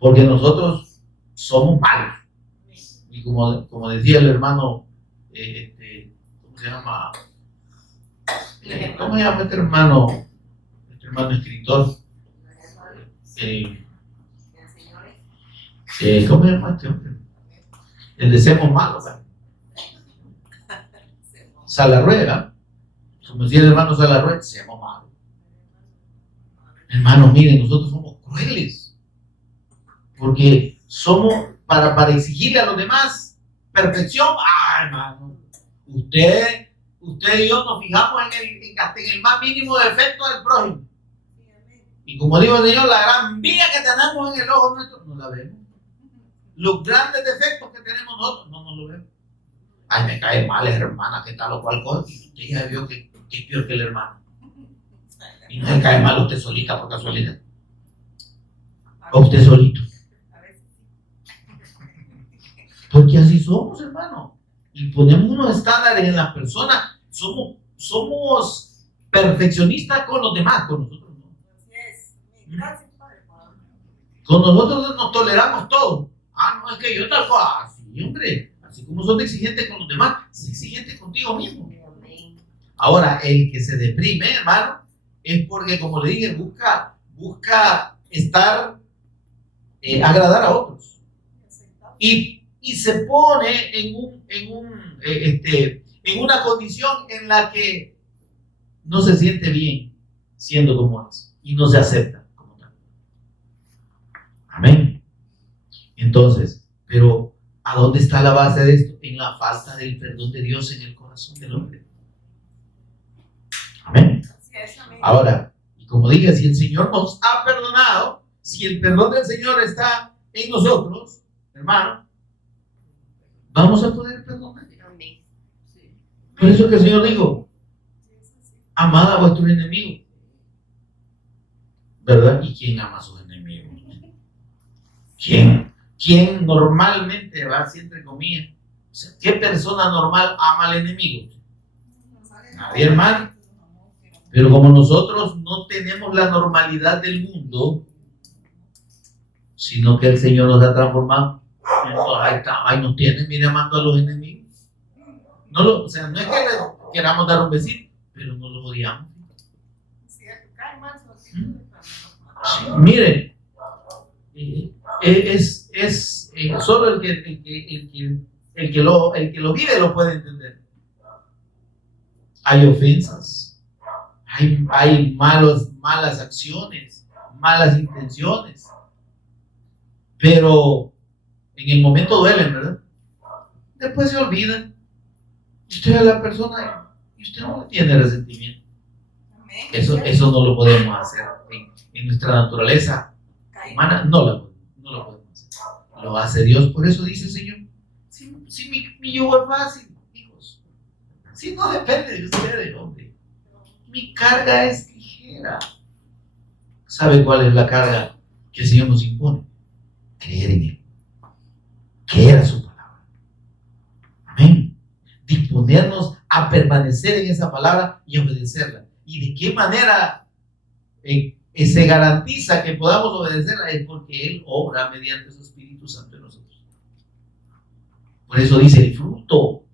Porque nosotros somos malos. Y como decía el hermano, ¿cómo se llama? ¿Cómo se llama este hermano? Este hermano escritor. ¿Cómo se llama este hombre? El de Semos Malos. Salarruega. Como decía el hermano Salarruega, Semos Malos. Hermanos, miren, nosotros somos crueles. Porque somos, para exigirle a los demás perfección, hermano, usted y yo nos fijamos hasta en el más mínimo defecto del prójimo. Y como dijo el Señor, la gran viga que tenemos en el ojo nuestro, no la vemos. Los grandes defectos que tenemos nosotros, no nos lo vemos. Ay, me cae mal esa hermana, que tal o cual cosa. Y usted ya vio que es peor que el hermano. Y no le cae mal a usted solita por casualidad. O usted solito. Porque así somos, hermano. Y ponemos unos estándares en las personas. Somos perfeccionistas con los demás, con nosotros no. Con nosotros nos toleramos todo. Ah, no, es que yo tal cosa. Sí, hombre. Así como sos exigente con los demás, sé exigente contigo mismo. Ahora, el que se deprime, hermano, es porque, como le dije, busca estar, agradar a otros. Y se pone en una condición en la que no se siente bien siendo como es y no se acepta como tal. Amén. Entonces, pero ¿a dónde está la base de esto? En la falta del perdón de Dios en el corazón del hombre. Amén. Ahora, y como dije, si el Señor nos ha perdonado, si el perdón del Señor está en nosotros, hermano, vamos a poder perdonar. Por eso que el Señor dijo, amad a vuestros enemigos. ¿Verdad? ¿Y quién ama a sus enemigos? ¿Quién normalmente va así entre comillas? O sea, ¿qué persona normal ama al enemigo? Nadie, hermano. Pero como nosotros no tenemos la normalidad del mundo, sino que el Señor nos ha transformado, ahí nos tiene, mire, amando a los enemigos. O sea, no es que le queramos dar un besito, pero no los odiamos. Sí, miren, solo el que lo vive lo puede entender. Hay ofensas, hay malas acciones, malas intenciones, pero en el momento duelen, ¿verdad? Después se olvidan. Y usted ve a la persona y usted no le tiene resentimiento. Eso no lo podemos hacer en nuestra naturaleza humana, no lo podemos hacer. Lo hace Dios. Por eso dice el Señor, si mi yugo es fácil, hijos, si no depende de ustedes, hombre, mi carga es ligera. ¿Sabe cuál es la carga que el Señor nos impone? Creer en Él, creer a su palabra. Amén. Disponernos a permanecer en esa palabra y obedecerla. ¿Y de qué manera se garantiza que podamos obedecerla? Es porque Él obra mediante su Espíritu Santo en nosotros. Por eso dice el fruto.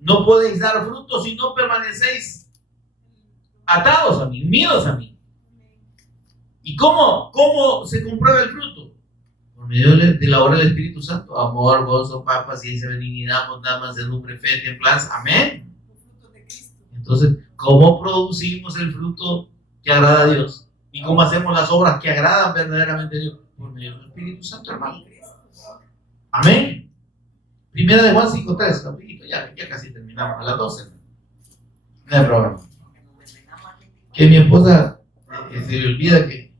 No podéis dar fruto si no permanecéis atados a mí, unidos a mí. ¿Y cómo se comprueba el fruto? Por medio de la obra del Espíritu Santo. Amor, gozo, paz, paciencia, benignidad, bondad, mansedumbre, fe, templanza. Amén. Entonces, ¿cómo producimos el fruto que agrada a Dios? ¿Y cómo hacemos las obras que agradan verdaderamente a Dios? Por medio del Espíritu Santo, hermano. Amén. Primera de Juan 5:3, rapidito, ya casi terminamos, a las 12. No hay problema. Que mi esposa se le olvida que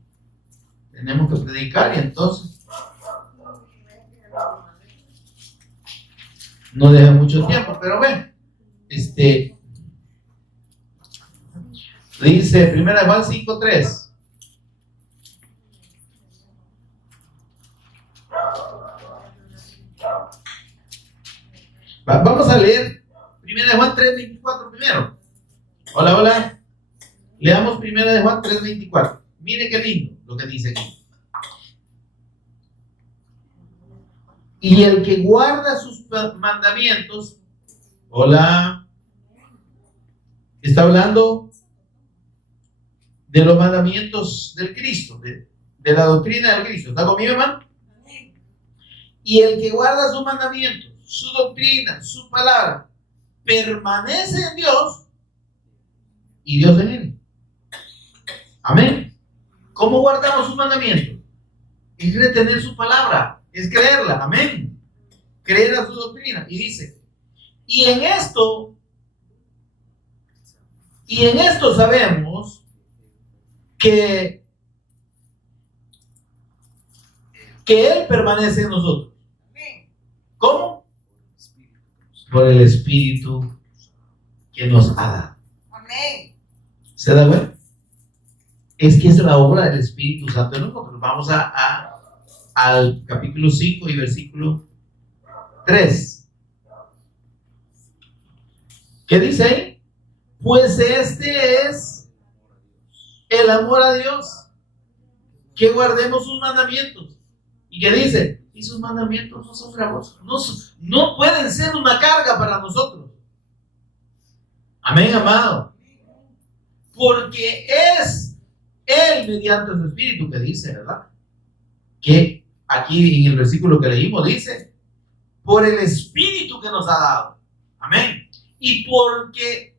tenemos que predicar y entonces no deja mucho tiempo, pero bueno, dice Primera de Juan 5:3. Vamos a leer Primera de Juan 3:24 primero. Hola. Leamos Primera de Juan 3:24. Mire qué lindo lo que dice aquí. Y el que guarda sus mandamientos, está hablando de los mandamientos del Cristo, de la doctrina del Cristo. ¿Está conmigo, hermano? Y el que guarda sus mandamientos, su doctrina, su palabra, permanece en Dios y Dios en él. Amén. ¿Cómo guardamos sus mandamientos? Es retener su palabra, es creerla. Amén. Creer a su doctrina. Y dice, Y en esto sabemos que Él permanece en nosotros. Amén. ¿Cómo? Por el Espíritu que nos ha dado. Amén. ¿Se da cuenta? Es que es la obra del Espíritu Santo en nosotros. Vamos al capítulo 5 y versículo 3. ¿Qué dice ahí? Pues este es el amor a Dios, que guardemos sus mandamientos. ¿Y qué dice? Y sus mandamientos no son gravosos, no pueden ser una carga para nosotros. Amén, amado. Porque es Él mediante su Espíritu que dice, ¿verdad? Que aquí en el versículo que leímos dice, por el Espíritu que nos ha dado. Amén. Y porque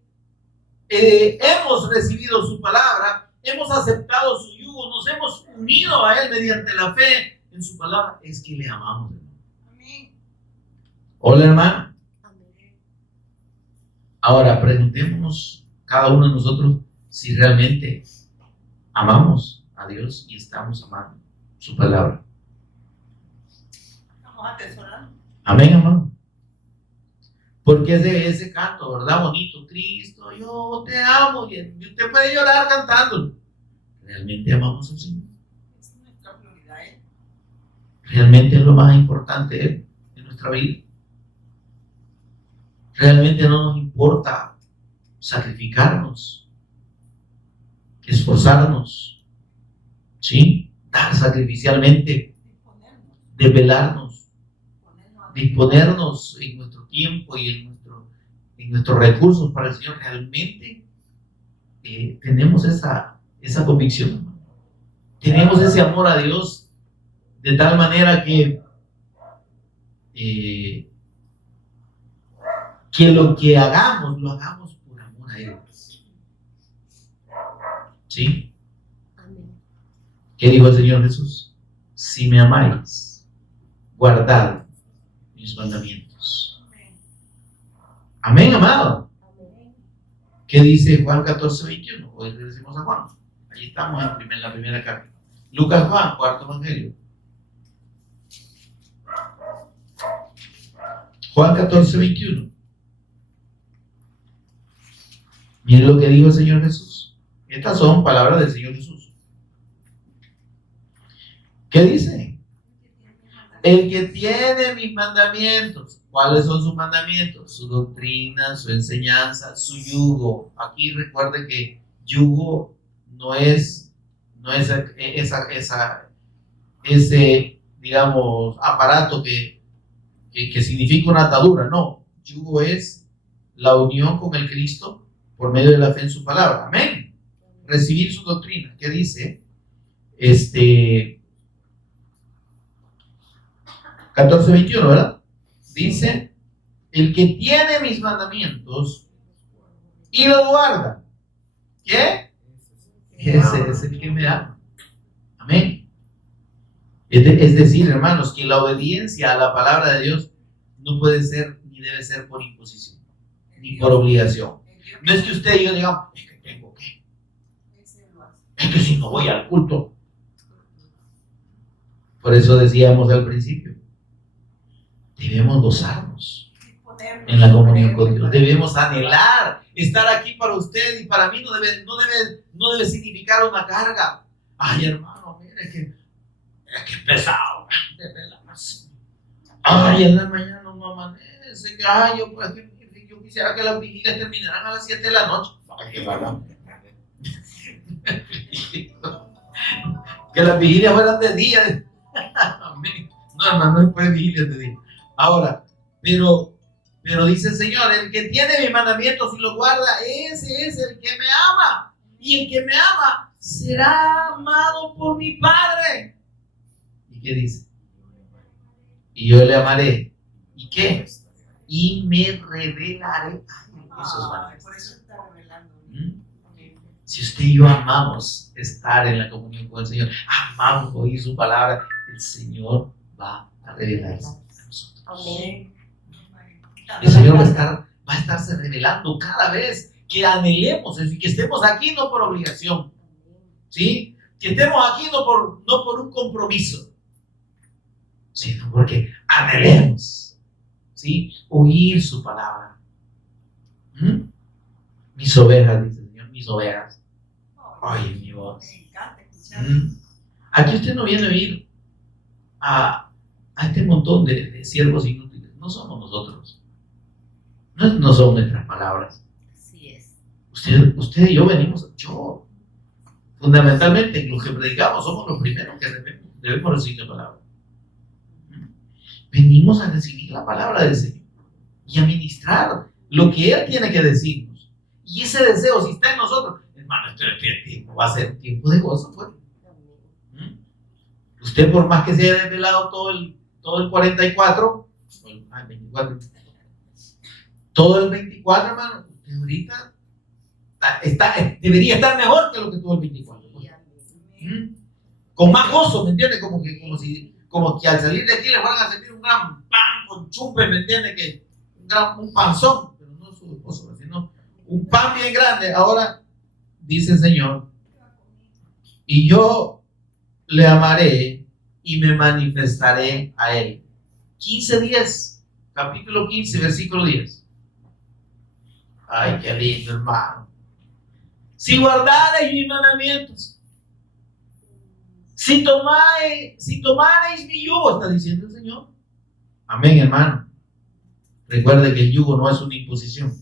hemos recibido su palabra, hemos aceptado su yugo, nos hemos unido a Él mediante la fe en su palabra, es que le amamos. Amén. Hola, hermano. Ahora preguntémonos cada uno de nosotros si realmente amamos a Dios y estamos amando su palabra. Vamos a atesorar. Amén, amado. Porque ese canto, ¿verdad? Bonito, Cristo, yo te amo. Y usted puede llorar cantando. ¿Realmente amamos al Señor? Es nuestra prioridad. ¿Realmente es lo más importante Él en nuestra vida? ¿Realmente no nos importa sacrificarnos, esforzarnos, ¿sí? Dar sacrificialmente, desvelarnos, disponernos en nuestro tiempo y en nuestros recursos para el Señor? ¿Realmente tenemos esa convicción, hermano? ¿Tenemos ese amor a Dios de tal manera que lo que hagamos, lo hagamos por amor a Él? ¿Sí? ¿Qué dijo el Señor Jesús? Si me amáis, guardad mis mandamientos. Amén, amado. ¿Qué dice Juan 14:21? Hoy le decimos a Juan. Ahí estamos en la primera carta. Lucas, Juan, cuarto evangelio. Juan 14:21. Miren lo que dijo el Señor Jesús. Estas son palabras del Señor Jesús. ¿Qué dice? El que tiene mis mandamientos. ¿Cuáles son sus mandamientos? Su doctrina, su enseñanza, su yugo. Aquí recuerde que yugo no es ese, digamos, aparato que significa una atadura. No, yugo es la unión con el Cristo por medio de la fe en su palabra. Amén. Recibir su doctrina. ¿Qué dice? 14:21, ¿verdad? Dice, el que tiene mis mandamientos y los guarda. ¿Qué? Ese es el que me ama. Amén. Es decir, hermanos, que la obediencia a la palabra de Dios no puede ser ni debe ser por imposición, ni por obligación. No es que usted y yo digamos, es que tengo que. Es que si no voy al culto. Por eso decíamos al principio, debemos gozarnos en la comunión con Dios. Debemos anhelar estar aquí para usted y para mí. No debe significar una carga. Ay, hermano, mire que es pesado. Ay, en la mañana no amanece. Ay, yo quisiera que las vigilias terminaran a las 7 de la noche. Ay, qué bárbaro. Que las vigilias fueran de día. No, hermano, no puede vigilias de día. Ahora, pero dice el Señor, el que tiene mis mandamientos y los guarda, ese es el que me ama. Y el que me ama será amado por mi Padre. ¿Y qué dice? Y yo le amaré. ¿Y qué? Y me revelaré. Por eso está revelando. Si usted y yo amamos estar en la comunión con el Señor, amamos oír su palabra, el Señor va a revelarse a nosotros. Amén. El Señor va a estarse revelando cada vez que anhelemos, es decir, que estemos aquí no por obligación, ¿sí? Que estemos aquí no por un compromiso, sino porque anhelemos, ¿sí? Oír su palabra. Mis ovejas, dice el Señor, mis ovejas, oyen mi voz. Me encanta escuchar. Aquí usted no viene a oír a este montón de siervos inútiles. No somos nosotros. No son nuestras palabras. Así es. Usted y yo venimos, fundamentalmente, los que predicamos somos los primeros que debemos recibir la palabra. Venimos a recibir la palabra del Señor y a ministrar lo que Él tiene que decirnos. Y ese deseo, si está en nosotros, hermano, este tiempo va a ser un tiempo de gozo, pues. Usted, por más que se haya desvelado todo el 44, todo el 24, hermano, usted ahorita debería estar mejor que lo que tuvo el 24. Con más gozo, ¿me entiende? Como que al salir de aquí le van a servir un gran pan con chupe, ¿me entiende? Que un panzón, pero no su esposo, sino un pan bien grande. Ahora, dice el Señor, y yo le amaré y me manifestaré a él. 15:10, capítulo 15, versículo 10. Ay, qué lindo, hermano. Si guardareis mis mandamientos, si tomareis mi yugo, está diciendo el Señor. Amén, hermano. Recuerde que el yugo no es una imposición,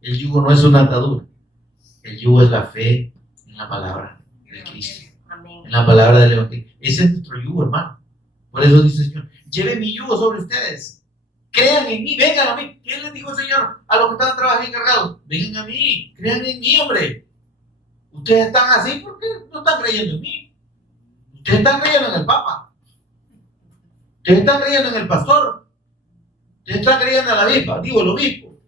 el yugo no es una atadura, el yugo es la fe en la palabra de Cristo. En la palabra del Evangelio. Ese es nuestro yugo, hermano. Por eso dice el Señor, lleven mi yugo sobre ustedes. Crean en mí, vengan a mí. ¿Qué les dijo el Señor a los que estaban trabajando encargados? Vengan a mí, crean en mí, hombre. Ustedes están así porque no están creyendo en mí. Ustedes están creyendo en el Papa. Ustedes están creyendo en el pastor. Ustedes están creyendo en la avispa, digo el obispo.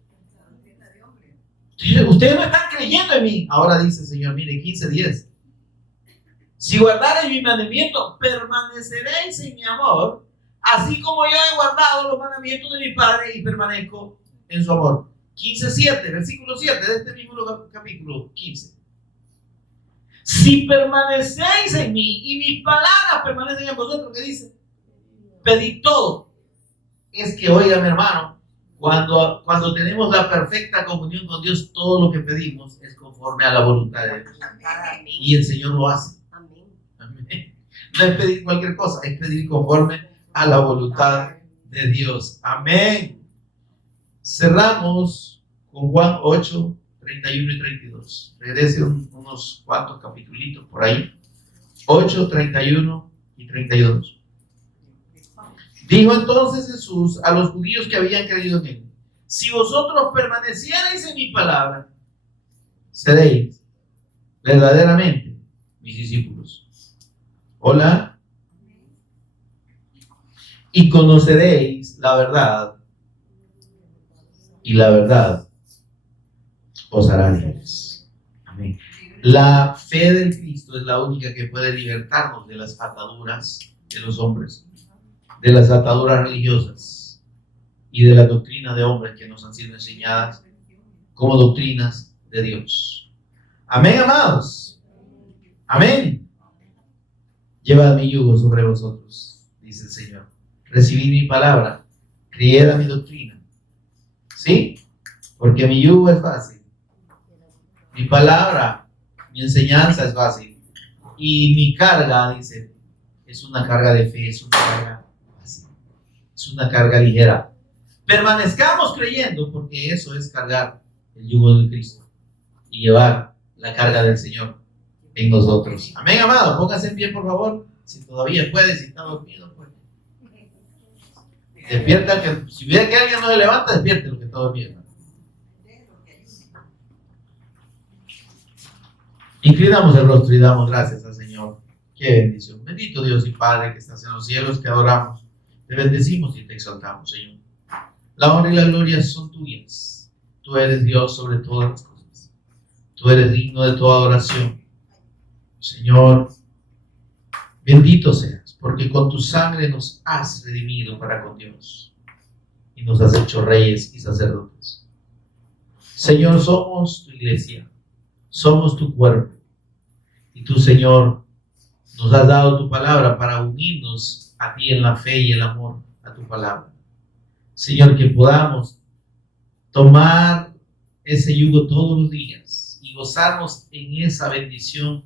Ustedes no están creyendo en mí. Ahora dice el Señor, mire, 15:10. Si guardareis mi mandamiento, permaneceréis en mi amor, así como yo he guardado los mandamientos de mi Padre y permanezco en su amor. 15:7, versículo 7 de este mismo capítulo 15. Si permanecéis en mí y mis palabras permanecen en vosotros, ¿qué dice? Pedid todo. Es que, oiga, mi hermano, cuando tenemos la perfecta comunión con Dios, todo lo que pedimos es conforme a la voluntad de Dios. Y el Señor lo hace. Amén. No es pedir cualquier cosa, es pedir conforme a la voluntad de Dios. Amén. Cerramos con Juan 8, 31 y 32. Regrese unos cuantos capitulitos por ahí. 8, 31 y 32. Dijo entonces Jesús a los judíos que habían creído en él: si vosotros permanecierais en mi palabra, seréis verdaderamente mis discípulos. Hola. Y conoceréis la verdad, y la verdad os hará libres. Amén. La fe del Cristo es la única que puede libertarnos de las ataduras de los hombres, de las ataduras religiosas y de la doctrina de hombres que nos han sido enseñadas como doctrinas de Dios. Amén, amados. Amén. Llevad mi yugo sobre vosotros, dice el Señor. Recibid mi palabra, creed a mi doctrina. ¿Sí? Porque mi yugo es fácil. Mi palabra, mi enseñanza es fácil. Y mi carga, dice, es una carga de fe, es una carga fácil. Es una carga ligera. Permanezcamos creyendo, porque eso es cargar el yugo de Cristo y llevar la carga del Señor en nosotros. Amén, amado. Póngase en pie, por favor. Si todavía puede, si está dormido, pues. Despierta, que si viera que alguien no se levanta, despierte lo que está dormido. Inclinamos el rostro y damos gracias al Señor. Qué bendición. Bendito Dios y Padre que estás en los cielos, te adoramos, te bendecimos y te exaltamos, Señor. La honra y la gloria son tuyas. Tú eres Dios sobre todas las cosas. Tú eres digno de toda adoración. Señor, bendito seas, porque con tu sangre nos has redimido para con Dios. y nos has hecho reyes y sacerdotes. Señor, somos tu iglesia, somos tu cuerpo, y tú, Señor, nos has dado tu palabra para unirnos a ti en la fe y el amor a tu palabra. Señor, que podamos tomar ese yugo todos los días y gozarnos en esa bendición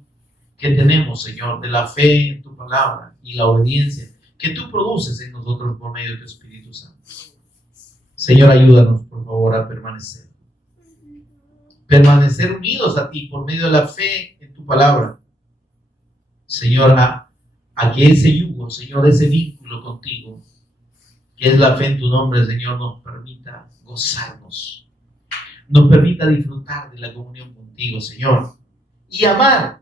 que tenemos, Señor, de la fe en tu palabra y la obediencia que tú produces en nosotros por medio de tu Espíritu Santo. Señor, ayúdanos, por favor, a permanecer unidos a ti por medio de la fe en tu palabra. Señor, a que ese yugo, Señor, ese vínculo contigo, que es la fe en tu nombre, Señor, nos permita gozarnos, nos permita disfrutar de la comunión contigo, Señor, y amar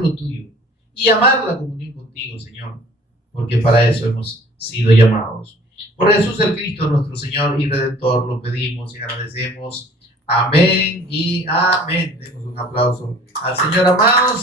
lo tuyo, y amar la comunión contigo, Señor, porque para eso hemos sido llamados. Por Jesús el Cristo, nuestro Señor y Redentor, lo pedimos y agradecemos. Amén y amén. Demos un aplauso al Señor, amados.